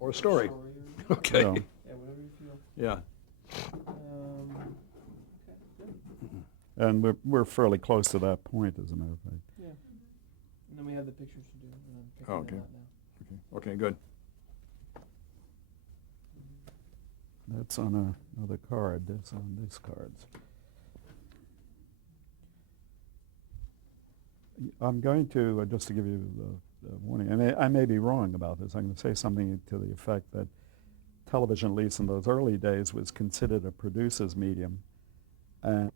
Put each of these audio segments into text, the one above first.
Or a story. Or Okay. Yeah. yeah, whatever you feel. Yeah. Okay, good. And we're fairly close to that point, as a matter of fact. Yeah. And then we have the pictures to do, and I'm picking Okay. them out now. Okay, good. That's on another card. That's on these cards. I'm going to, just to give you the warning, and I may be wrong about this, I'm going to say something to the effect that television, at least in those early days, was considered a producer's medium. And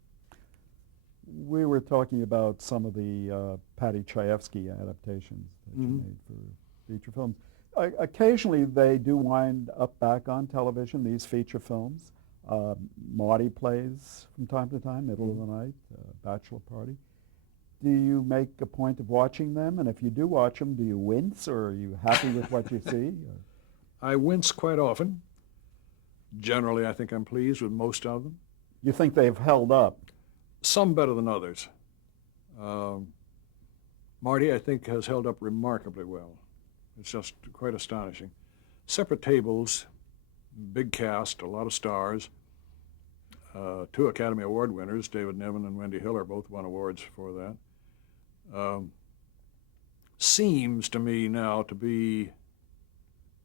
we were talking about some of the Paddy Chayefsky adaptations that you made for feature films. Occasionally they do wind up back on television, these feature films. Marty plays from time to time, Middle of the Night, Bachelor Party. Do you make a point of watching them? And if you do watch them, do you wince, or are you happy with what you see? I wince quite often. Generally, I think I'm pleased with most of them. You think they've held up? Some better than others. Marty, I think, has held up remarkably well. It's just quite astonishing. Separate tables, big cast, a lot of stars. 2 Academy Award winners, David Niven and Wendy Hiller, both won awards for that. Seems to me now to be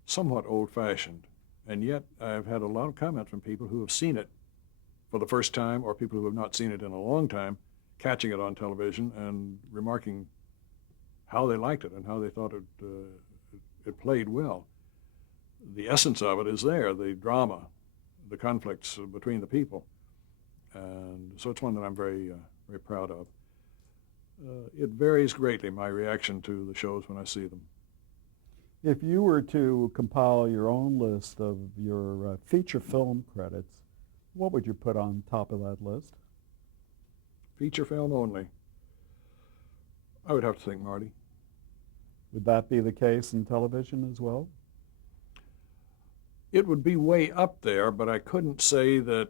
somewhat old-fashioned, and yet I've had a lot of comments from people who have seen it for the first time, or people who have not seen it in a long time, catching it on television and remarking how they liked it and how they thought it played well. The essence of it is there, the drama, the conflicts between the people. And so it's one that I'm very, very proud of. It varies greatly, my reaction to the shows when I see them. If you were to compile your own list of your feature film credits, what would you put on top of that list? Feature film only. I would have to think Marty. Would that be the case in television as well? It would be way up there, but I couldn't say that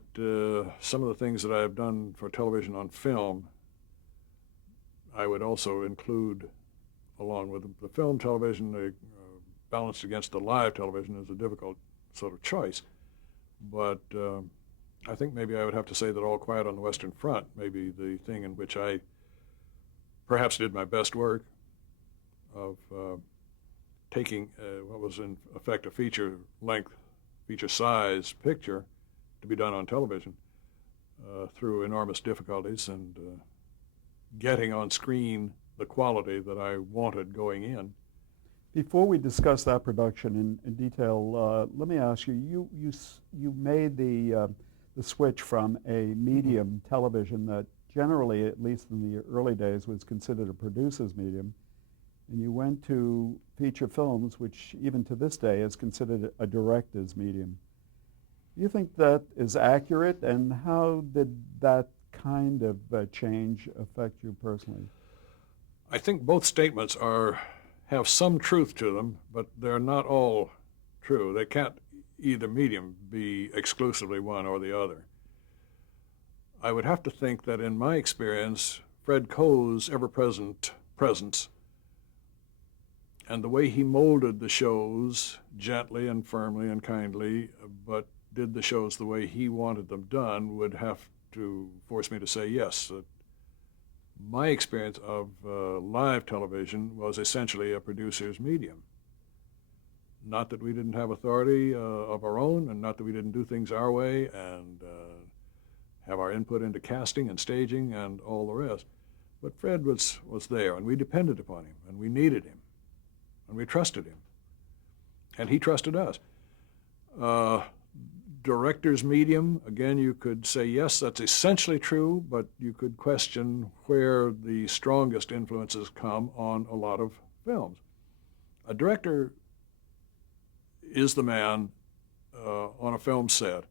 some of the things that I have done for television on film, I would also include along with the film television. Balanced against the live television is a difficult sort of choice. But I think maybe I would have to say that All Quiet on the Western Front may be the thing in which I perhaps did my best work of taking what was in effect a feature-length, feature-size picture to be done on television through enormous difficulties and getting on screen the quality that I wanted going in. Before we discuss that production in detail, let me ask you, you made the switch from a medium television that generally, at least in the early days, was considered a producer's medium, and you went to feature films, which even to this day is considered a director's medium. Do you think that is accurate, and how did that kind of change affect you personally? I think both statements have some truth to them, but they're not all true. They can't either medium be exclusively one or the other. I would have to think that in my experience, Fred Coe's ever-present presence and the way he molded the shows gently and firmly and kindly, but did the shows the way he wanted them done, would have to force me to say yes. My experience of live television was essentially a producer's medium. Not that we didn't have authority of our own, and not that we didn't do things our way and have our input into casting and staging and all the rest. But Fred was there, and we depended upon him, and we needed him, and we trusted him, and he trusted us. Director's medium, again, you could say, yes, that's essentially true, but you could question where the strongest influences come on a lot of films. A director is the man on a film set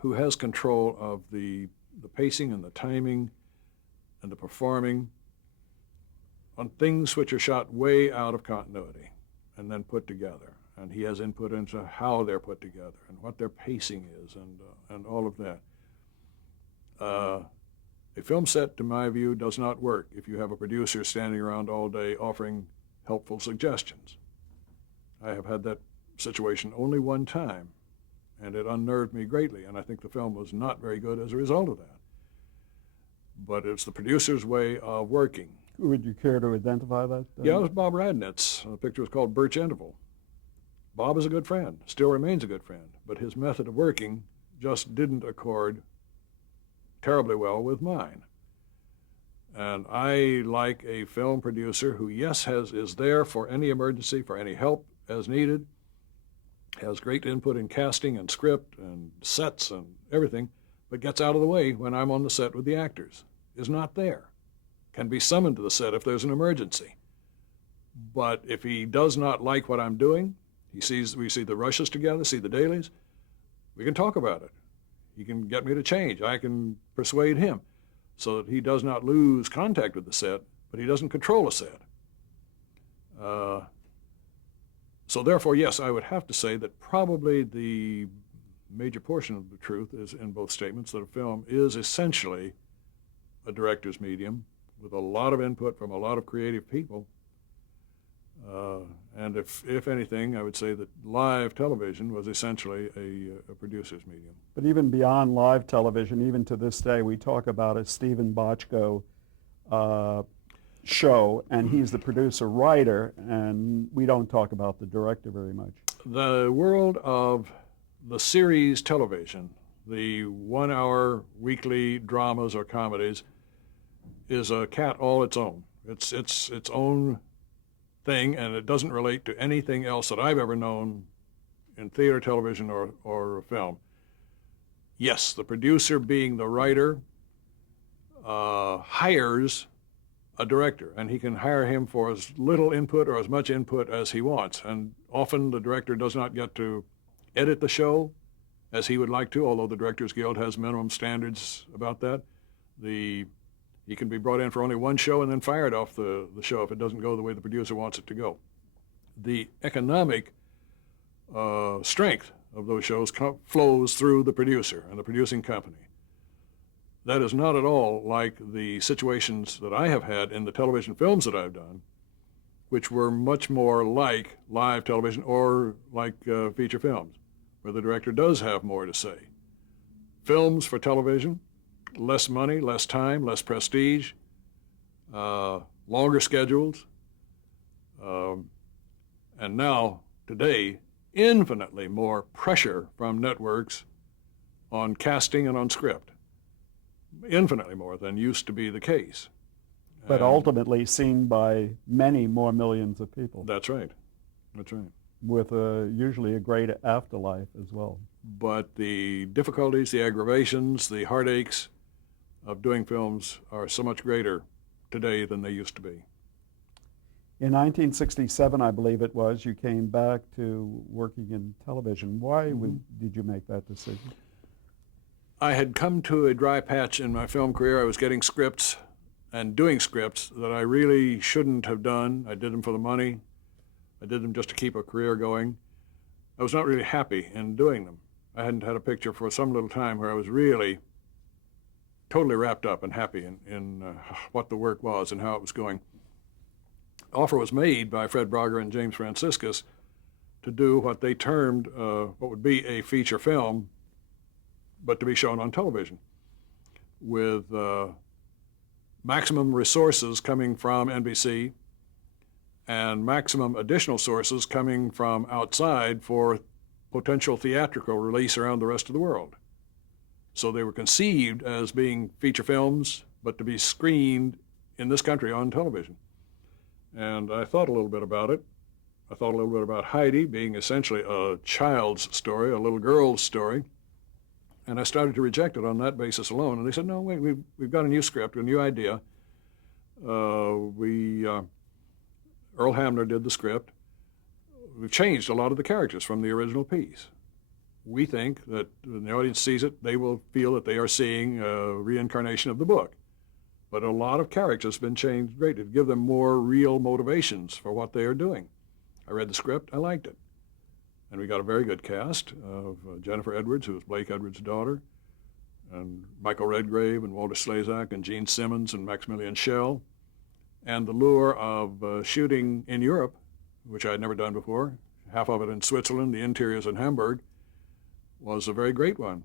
who has control of the pacing and the timing and the performing on things which are shot way out of continuity and then put together. And he has input into how they're put together and what their pacing is and all of that. A film set, to my view, does not work if you have a producer standing around all day offering helpful suggestions. I have had that situation only one time, and it unnerved me greatly, and I think the film was not very good as a result of that. But it's the producer's way of working. Would you care to identify that? Yeah, it was Bob Radnitz. The picture was called Birch Interval. Bob is a good friend, still remains a good friend, but his method of working just didn't accord terribly well with mine. And I like a film producer who, yes, is there for any emergency, for any help as needed, has great input in casting and script and sets and everything, but gets out of the way when I'm on the set with the actors, is not there, can be summoned to the set if there's an emergency. But if he does not like what I'm doing, we see the rushes together, see the dailies, we can talk about it. He can get me to change. I can persuade him so that he does not lose contact with the set, but he doesn't control a set. So therefore, yes, I would have to say that probably the major portion of the truth is in both statements, that a film is essentially a director's medium with a lot of input from a lot of creative people. And if anything, I would say that live television was essentially a producer's medium. But even beyond live television, even to this day, we talk about a Stephen Bochco show, and he's the producer-writer, and we don't talk about the director very much. The world of the series television, the 1 hour weekly dramas or comedies, is a cat all its own. It's its own thing, and it doesn't relate to anything else that I've ever known in theater, television, or film. Yes, the producer, being the writer, hires a director, and he can hire him for as little input or as much input as he wants. And often the director does not get to edit the show as he would like to, although the Directors Guild has minimum standards about that. He can be brought in for only one show and then fired off the show if it doesn't go the way the producer wants it to go. The economic strength of those shows flows through the producer and the producing company. That is not at all like the situations that I have had in the television films that I've done, which were much more like live television or like feature films, where the director does have more to say. Films for television, less money, less time, less prestige, longer schedules, and now, today, infinitely more pressure from networks on casting and on script. Infinitely more than used to be the case. But ultimately seen by many more millions of people. That's right. That's right. With usually a great afterlife as well. But the difficulties, the aggravations, the heartaches of doing films are so much greater today than they used to be. In 1967, I believe it was, you came back to working in television. Why did you make that decision? I had come to a dry patch in my film career. I was getting scripts and doing scripts that I really shouldn't have done. I did them for the money. I did them just to keep a career going. I was not really happy in doing them. I hadn't had a picture for some little time where I was really totally wrapped up and happy in what the work was and how it was going. Offer was made by Fred Braga and James Franciscus to do what they termed what would be a feature film, but to be shown on television, with maximum resources coming from NBC and maximum additional sources coming from outside for potential theatrical release around the rest of the world. So they were conceived as being feature films, but to be screened in this country on television. And I thought a little bit about it. I thought a little bit about Heidi being essentially a child's story, a little girl's story. And I started to reject it on that basis alone. And they said, no, wait, we've got a new script, a new idea. Earl Hamner did the script. We've changed a lot of the characters from the original piece. We think that when the audience sees it, they will feel that they are seeing a reincarnation of the book. But a lot of characters have been changed greatly to give them more real motivations for what they are doing. I read the script, I liked it. And we got a very good cast of Jennifer Edwards, who was Blake Edwards' daughter, and Michael Redgrave and Walter Slezak and Gene Simmons and Maximilian Schell. And the lure of shooting in Europe, which I had never done before, half of it in Switzerland, the interiors in Hamburg, was a very great one.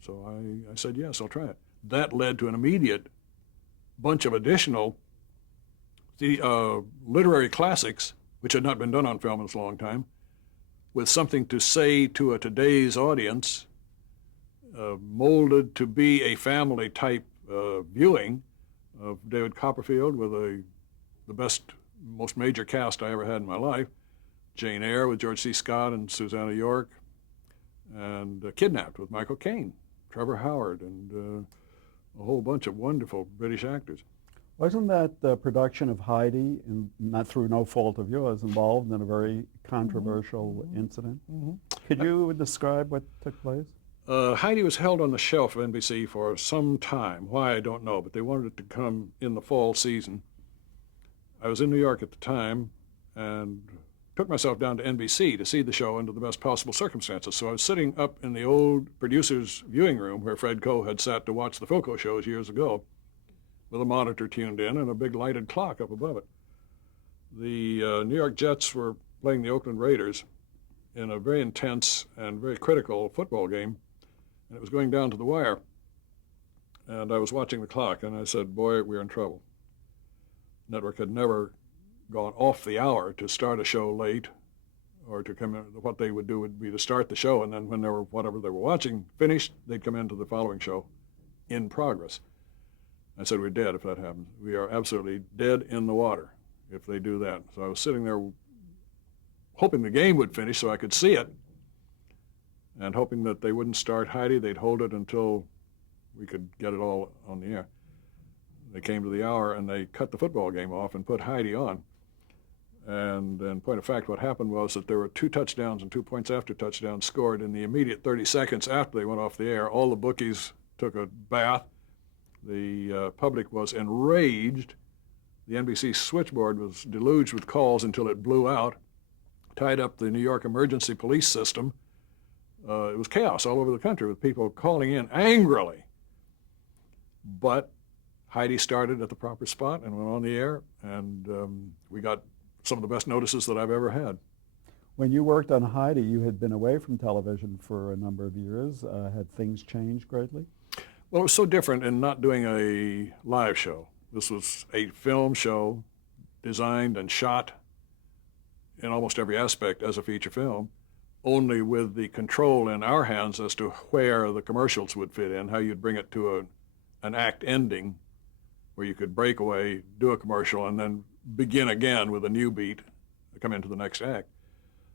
So I said, yes, I'll try it. That led to an immediate bunch of additional literary classics, which had not been done on film in a long time, with something to say to a today's audience, molded to be a family-type viewing of David Copperfield with the best, most major cast I ever had in my life, Jane Eyre with George C. Scott and Susanna York, and Kidnapped with Michael Caine, Trevor Howard, and a whole bunch of wonderful British actors. Wasn't that the production of Heidi, and not through no fault of yours, involved in a very controversial incident? Could you describe what took place? Heidi was held on the shelf of NBC for some time. Why, I don't know, but they wanted it to come in the fall season. I was in New York at the time and took myself down to NBC to see the show under the best possible circumstances. So I was sitting up in the old producer's viewing room where Fred Coe had sat to watch the Philco shows years ago, with a monitor tuned in and a big lighted clock up above it. The New York Jets were playing the Oakland Raiders in a very intense and very critical football game, and it was going down to the wire. And I was watching the clock, and I said, boy, we're in trouble. Network had never gone off the hour to start a show late, or to come in. What they would do would be to start the show, and then when they were, whatever they were watching finished, they'd come into the following show in progress. I said, we're dead if that happens. We are absolutely dead in the water if they do that. So I was sitting there hoping the game would finish so I could see it, and hoping that they wouldn't start Heidi. They'd hold it until we could get it all on the air. They came to the hour, and they cut the football game off and put Heidi on. And in point of fact, what happened was that there were 2 touchdowns and 2 points after touchdowns scored in the immediate 30 seconds after they went off the air. All the bookies took a bath. The public was enraged. The NBC switchboard was deluged with calls until it blew out, tied up the New York emergency police system. It was chaos all over the country with people calling in angrily. But Heidi started at the proper spot and went on the air, and we got some of the best notices that I've ever had. When you worked on Heidi, you had been away from television for a number of years. Had things changed greatly? Well, it was so different in not doing a live show. This was a film show designed and shot in almost every aspect as a feature film, only with the control in our hands as to where the commercials would fit in, how you'd bring it to an act ending where you could break away, do a commercial, and then begin again with a new beat, come into the next act.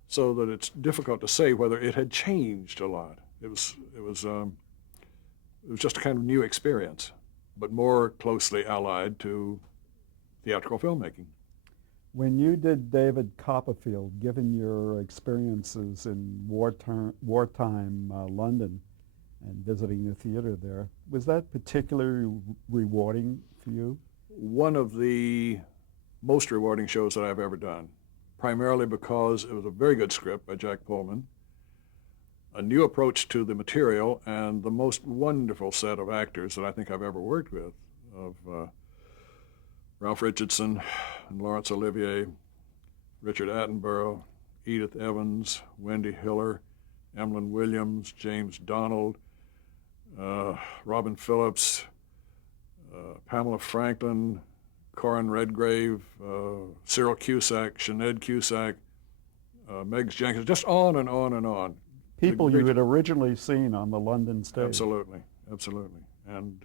So that it's difficult to say whether it had changed a lot. It was just a kind of new experience, but more closely allied to theatrical filmmaking. When you did David Copperfield, given your experiences in wartime London and visiting the theater there, was that particularly rewarding for you? One of the most rewarding shows that I've ever done, primarily because it was a very good script by Jack Pullman, a new approach to the material, and the most wonderful set of actors that I think I've ever worked with, of Ralph Richardson and Laurence Olivier, Richard Attenborough, Edith Evans, Wendy Hiller, Emlyn Williams, James Donald, Robin Phillips, Pamela Franklin, Corin Redgrave, Cyril Cusack, Sinead Cusack, Meggs Jenkins, just on and on and on. People you had originally seen on the London stage. Absolutely, absolutely. And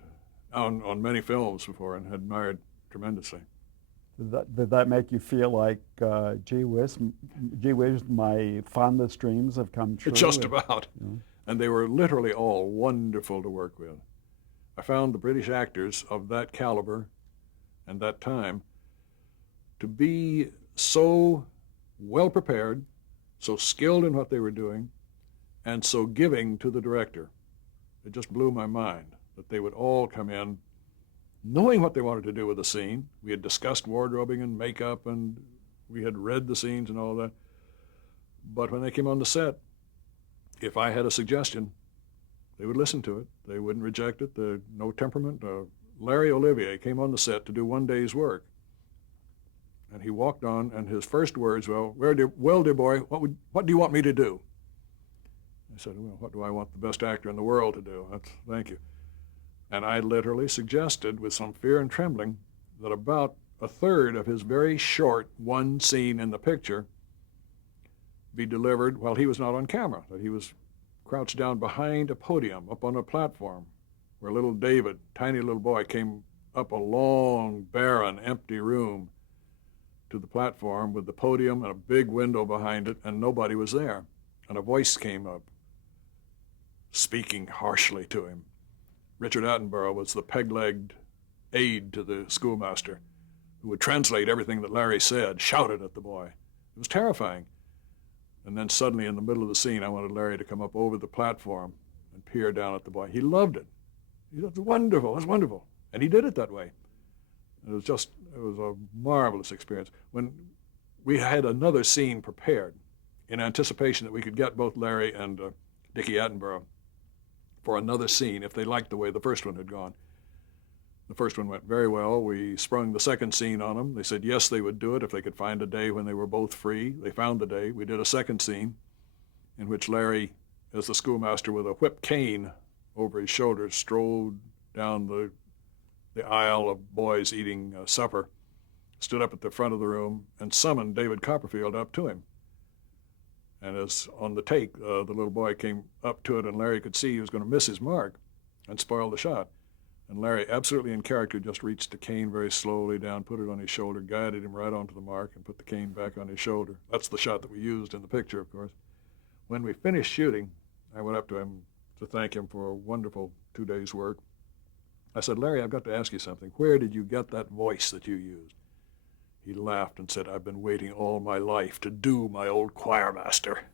on many films before, and had admired tremendously. Did that make you feel like, gee whiz, my fondest dreams have come true? Just about. And they were literally all wonderful to work with. I found the British actors of that caliber and that time to be so well prepared, so skilled in what they were doing, and so giving to the director. It just blew my mind that they would all come in knowing what they wanted to do with the scene. We had discussed wardrobing and makeup, and we had read the scenes and all that. But when they came on the set, if I had a suggestion, they would listen to it. They wouldn't reject it. No temperament. Larry Olivier came on the set to do one day's work. And he walked on, and his first words, well, dear boy, what do you want me to do? I said, well, what do I want the best actor in the world to do? Thank you. And I literally suggested, with some fear and trembling, that about a third of his very short one scene in the picture be delivered while he was not on camera, that he was crouched down behind a podium up on a platform where little David, tiny little boy, came up a long, barren, empty room to the platform with the podium and a big window behind it, and nobody was there. And a voice came up, speaking harshly to him. Richard Attenborough was the peg-legged aide to the schoolmaster who would translate everything that Larry said, shouted at the boy. It was terrifying. And then suddenly in the middle of the scene, I wanted Larry to come up over the platform and peer down at the boy. He loved it. He said, it's wonderful, it's wonderful. And he did it that way. It was a marvelous experience. When we had another scene prepared in anticipation that we could get both Larry and Dickie Attenborough for another scene if they liked the way the first one had gone. The first one went very well. We sprung the second scene on them. They said yes, they would do it if they could find a day when they were both free. They found the day. We did a second scene in which Larry, as the schoolmaster with a whip cane over his shoulders, strolled down the aisle of boys eating supper, stood up at the front of the room and summoned David Copperfield up to him. And as on the take, the little boy came up to it, and Larry could see he was going to miss his mark and spoil the shot. And Larry, absolutely in character, just reached the cane very slowly down, put it on his shoulder, guided him right onto the mark, and put the cane back on his shoulder. That's the shot that we used in the picture, of course. When we finished shooting, I went up to him to thank him for a wonderful 2 days' work. I said, Larry, I've got to ask you something. Where did you get that voice that you used? He laughed and said, I've been waiting all my life to do my old choir master.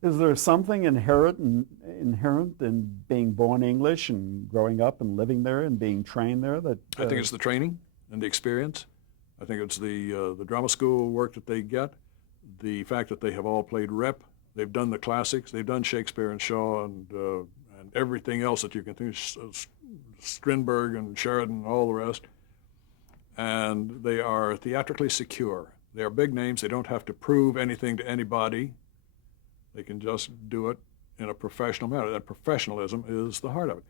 Is there something inherent in being born English and growing up and living there and being trained there that? I think it's the training and the experience. I think it's the drama school work that they get, the fact that they have all played rep. They've done the classics. They've done Shakespeare and Shaw and everything else that you can think of, Strindberg and Sheridan, all the rest. And they are theatrically secure. They are big names. They don't have to prove anything to anybody. They can just do it in a professional manner. And professionalism is the heart of it.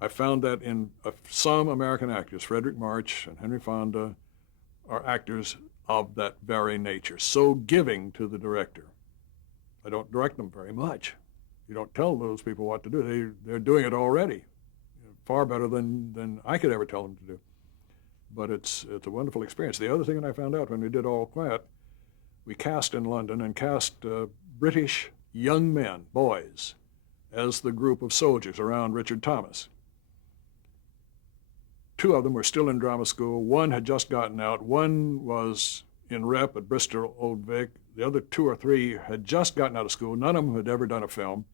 I found that in some American actors, Frederick March and Henry Fonda, are actors of that very nature, so giving to the director. I don't direct them very much. You don't tell those people what to do. They're doing it already, far better than I could ever tell them to do. But it's a wonderful experience. The other thing that I found out when we did All Quiet, we cast in London and cast British young men, boys, as the group of soldiers around Richard Thomas. 2 of them were still in drama school. 1 had just gotten out. 1 was in rep at Bristol Old Vic. The other 2 or 3 had just gotten out of school. None of them had ever done a film.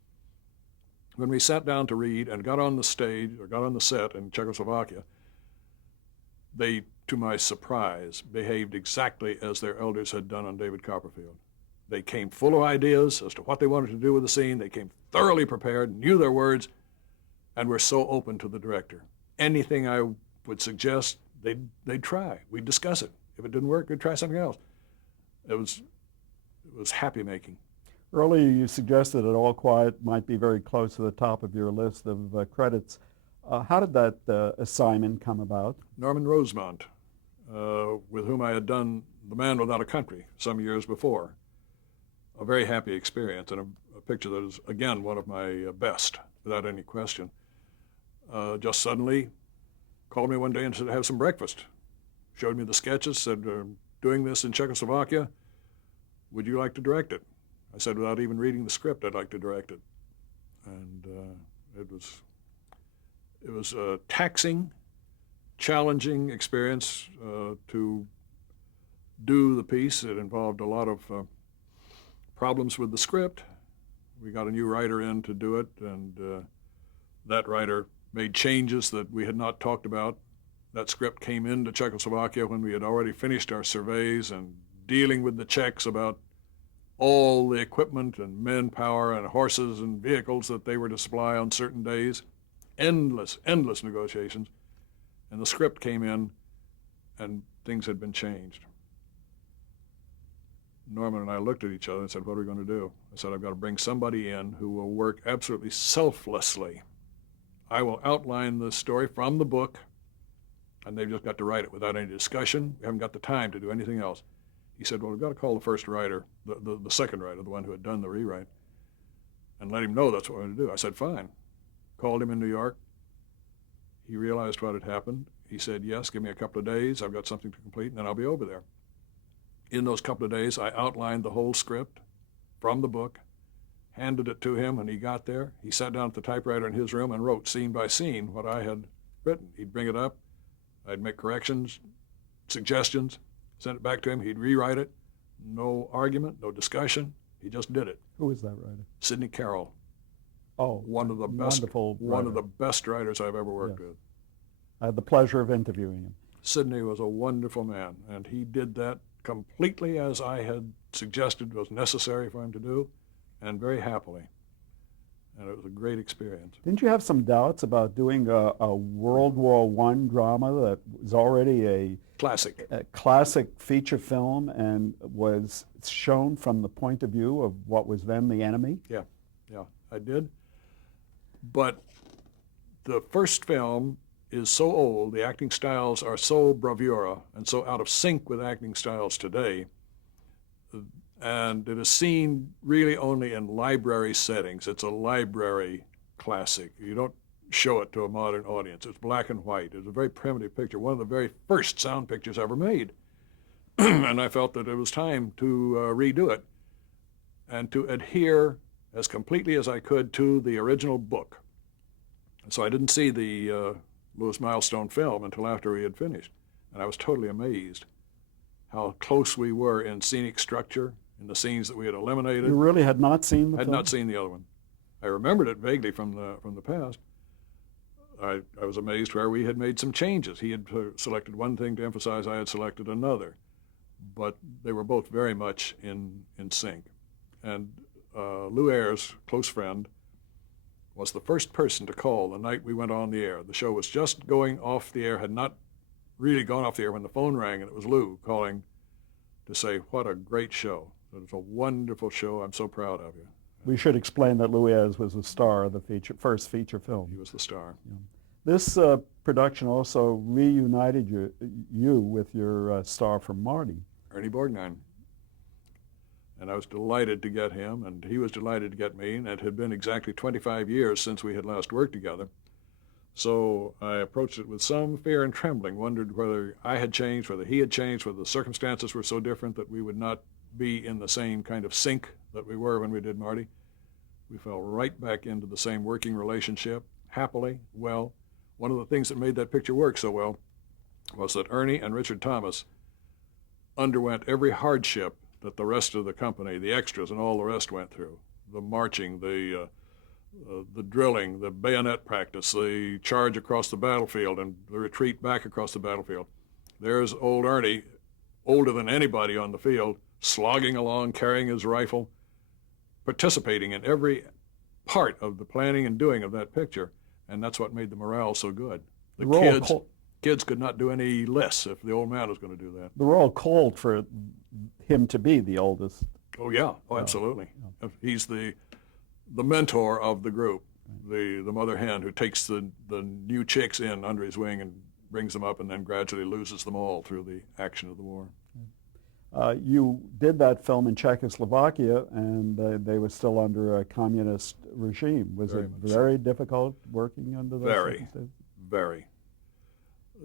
When we sat down to read and got on the stage, or got on the set in Czechoslovakia, they, to my surprise, behaved exactly as their elders had done on David Copperfield. They came full of ideas as to what they wanted to do with the scene. They came thoroughly prepared, knew their words, and were so open to the director. Anything I would suggest, they'd try. We'd discuss it. If it didn't work, we'd try something else. It was happy-making. Earlier you suggested that All Quiet might be very close to the top of your list of credits. How did that assignment come about? Norman Rosemont, with whom I had done The Man Without a Country some years before. A very happy experience, and a picture that is, again, one of my best, without any question. Just suddenly called me one day and said, have some breakfast. Showed me the sketches, said, doing this in Czechoslovakia, would you like to direct it? I said, without even reading the script, I'd like to direct it. And it was a taxing, challenging experience to do the piece. It involved a lot of problems with the script. We got a new writer in to do it, and that writer made changes that we had not talked about. That script came into Czechoslovakia when we had already finished our surveys and dealing with the Czechs about all the equipment and manpower and horses and vehicles that they were to supply on certain days. Endless negotiations. And the script came in, and things had been changed. Norman and I looked at each other and said, what are we going to do? I said, I've got to bring somebody in who will work absolutely selflessly. I will outline the story from the book, and they've just got to write it without any discussion. We haven't got the time to do anything else. He said, well, we've got to call the first writer, the second writer, the one who had done the rewrite, and let him know that's what we're going to do. I said, fine. Called him in New York. He realized what had happened. He said, yes, give me a couple of days. I've got something to complete, and then I'll be over there. In those couple of days, I outlined the whole script from the book, handed it to him, and he got there. He sat down at the typewriter in his room and wrote scene by scene what I had written. He'd bring it up. I'd make corrections, suggestions, send it back to him. He'd rewrite it. No argument, no discussion. He just did it. Who is that writer? Sidney Carroll. Oh, One of the best writers I've ever worked with. I had the pleasure of interviewing him. Sidney was a wonderful man, and he did that completely as I had suggested was necessary for him to do, and very happily. And it was a great experience. Didn't you have some doubts about doing a World War I drama that was already a classic feature film and was shown from the point of view of what was then the enemy? Yeah, I did. But the first film is so old, the acting styles are so bravura and so out of sync with acting styles today, and it is seen really only in library settings. It's a library classic. You don't show it to a modern audience. It's black and white. It's a very primitive picture, one of the very first sound pictures ever made. And I felt that it was time to redo it and to adhere as completely as I could to the original book. So I didn't see the Lewis Milestone film until after we had finished. And I was totally amazed how close we were in scenic structure, in the scenes that we had eliminated. You really had not seen the film? I had not seen the other one. I remembered it vaguely from the past. I was amazed where we had made some changes. He had selected one thing to emphasize, I had selected another. But they were both very much in sync. And Lou Ayres, close friend, was the first person to call the night we went on the air. The show was just going off the air, had not really gone off the air when the phone rang, and it was Lou calling to say, what a great show. It was a wonderful show. I'm so proud of you. We should explain that Lou Ayres was the star of the first feature film. He was the star. Yeah. This production also reunited you with your star from Marty. Ernie Borgnine. And I was delighted to get him, and he was delighted to get me, and it had been exactly 25 years since we had last worked together. So I approached it with some fear and trembling, wondered whether I had changed, whether he had changed, whether the circumstances were so different that we would not be in the same kind of sync that we were when we did Marty. We fell right back into the same working relationship, happily, well. One of the things that made that picture work so well was that Ernie and Richard Thomas underwent every hardship that the rest of the company, the extras and all the rest went through. The marching, the drilling, the bayonet practice, the charge across the battlefield and the retreat back across the battlefield. There's old Ernie, older than anybody on the field, slogging along, carrying his rifle, participating in every part of the planning and doing of that picture. And that's what made the morale so good. The kids could not do any less if the old man was going to do that. The role called for him to be the oldest. Oh, yeah. Oh, absolutely. Yeah. He's the mentor of the group, the mother hen who takes the new chicks in under his wing and brings them up and then gradually loses them all through the action of the war. You did that film in Czechoslovakia, and they were still under a communist regime. Was it very difficult working under those circumstances? Very.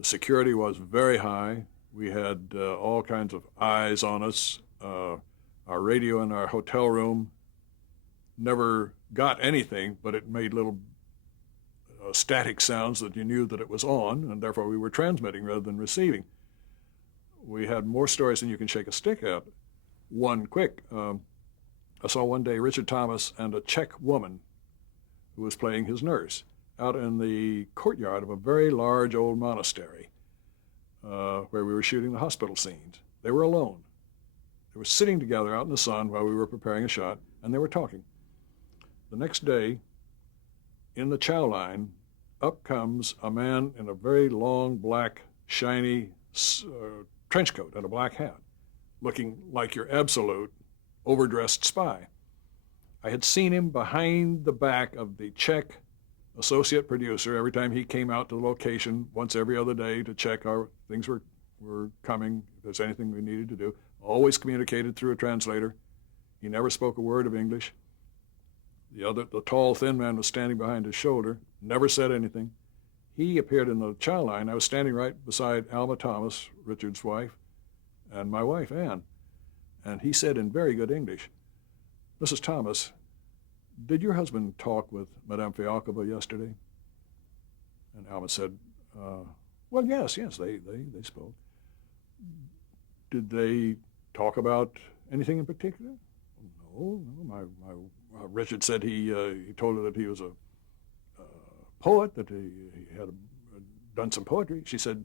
Security was very high. We had all kinds of eyes on us. Our radio in our hotel room never got anything, but it made little static sounds that you knew that it was on, and therefore we were transmitting rather than receiving. We had more stories than you can shake a stick at. One quick, I saw one day Richard Thomas and a Czech woman who was playing his nurse out in the courtyard of a very large old monastery where we were shooting the hospital scenes. They were alone. They were sitting together out in the sun while we were preparing a shot, and they were talking. The next day, in the chow line, up comes a man in a very long, black, shiny trench coat and a black hat, looking like your absolute overdressed spy. I had seen him behind the back of the Czech associate producer every time he came out to the location once every other day to check our things were coming, if there's anything we needed to do. Always communicated through a translator. He never spoke a word of English. The tall, thin man was standing behind his shoulder, never said anything. He appeared in the chow line. I was standing right beside Alma Thomas, Richard's wife, and my wife, Ann. And he said in very good English, "Mrs. Thomas, did your husband talk with Madame Fialkova yesterday?" And Alma said, well, yes, they spoke. Did they talk about anything in particular? No. Richard said he told her that he was a poet, that he had done some poetry. She said,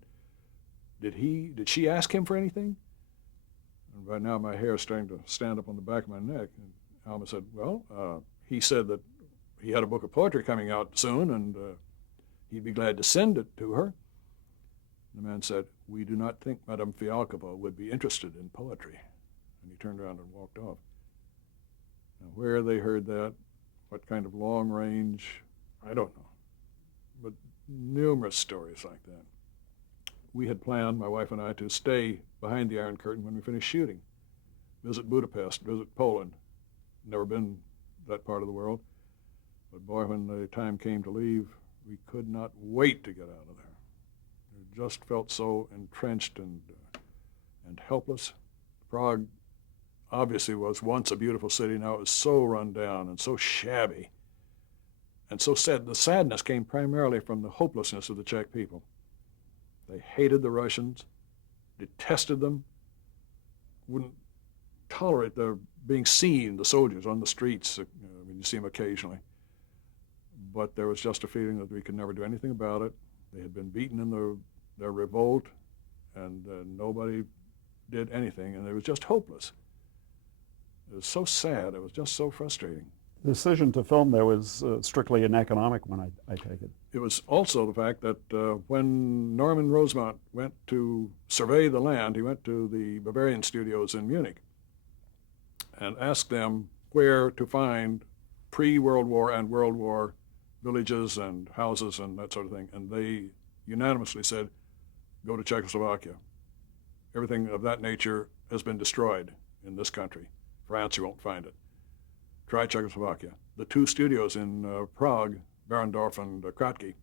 did she ask him for anything? And right now my hair is starting to stand up on the back of my neck. And Alma said, well, he said that he had a book of poetry coming out soon, and he'd be glad to send it to her. The man said, we do not think Madame Fialkova would be interested in poetry. And he turned around and walked off. Now, where they heard that, what kind of long range, I don't know. But numerous stories like that. We had planned, my wife and I, to stay behind the Iron Curtain when we finished shooting. Visit Budapest, visit Poland. Never been that part of the world. But boy, when the time came to leave, we could not wait to get out of there. It just felt so entrenched and helpless. Prague obviously was once a beautiful city. Now it was so run down and so shabby and so sad. The sadness came primarily from the hopelessness of the Czech people. They hated the Russians, detested them, wouldn't tolerate their being seen, the soldiers on the streets. You see them occasionally. But there was just a feeling that we could never do anything about it. They had been beaten in their revolt, and nobody did anything, and it was just hopeless. It was so sad. It was just so frustrating. The decision to film there was strictly an economic one, I take it. It was also the fact that when Norman Rosemont went to survey the land, he went to the Bavarian studios in Munich and asked them where to find pre-World War and World War villages and houses and that sort of thing. And they unanimously said, go to Czechoslovakia. Everything of that nature has been destroyed in this country. France, you won't find it. Try Czechoslovakia. The two studios in Prague, Barrendorf and Kratky,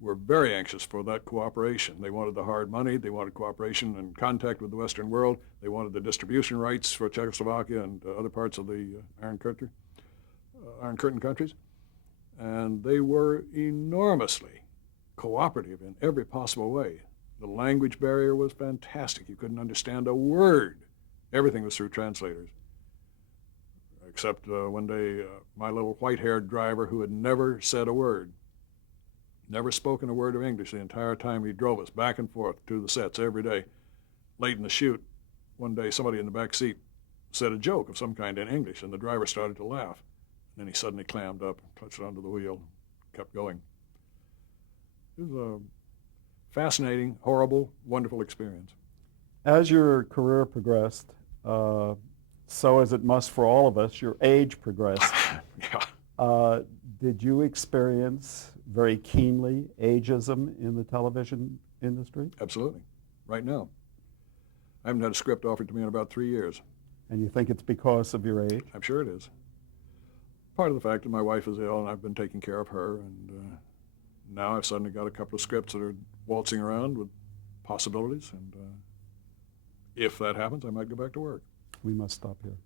were very anxious for that cooperation. They wanted the hard money. They wanted cooperation and contact with the Western world. They wanted the distribution rights for Czechoslovakia and other parts of the Iron Curtain countries. And they were enormously cooperative in every possible way. The language barrier was fantastic. You couldn't understand a word. Everything was through translators. Except one day, my little white-haired driver who had never said a word, never spoken a word of English the entire time he drove us back and forth to the sets every day. Late in the shoot, one day somebody in the back seat said a joke of some kind in English, and the driver started to laugh. And then he suddenly clammed up, clutched onto the wheel, kept going. It was a fascinating, horrible, wonderful experience. As your career progressed, so as it must for all of us, your age progressed. Yeah. Did you experience very keenly ageism in the television industry? Absolutely. Right now. I haven't had a script offered to me in about 3 years. And you think it's because of your age? I'm sure it is. Part of the fact that my wife is ill and I've been taking care of her, and now I've suddenly got a couple of scripts that are waltzing around with possibilities, and if that happens, I might go back to work. We must stop here.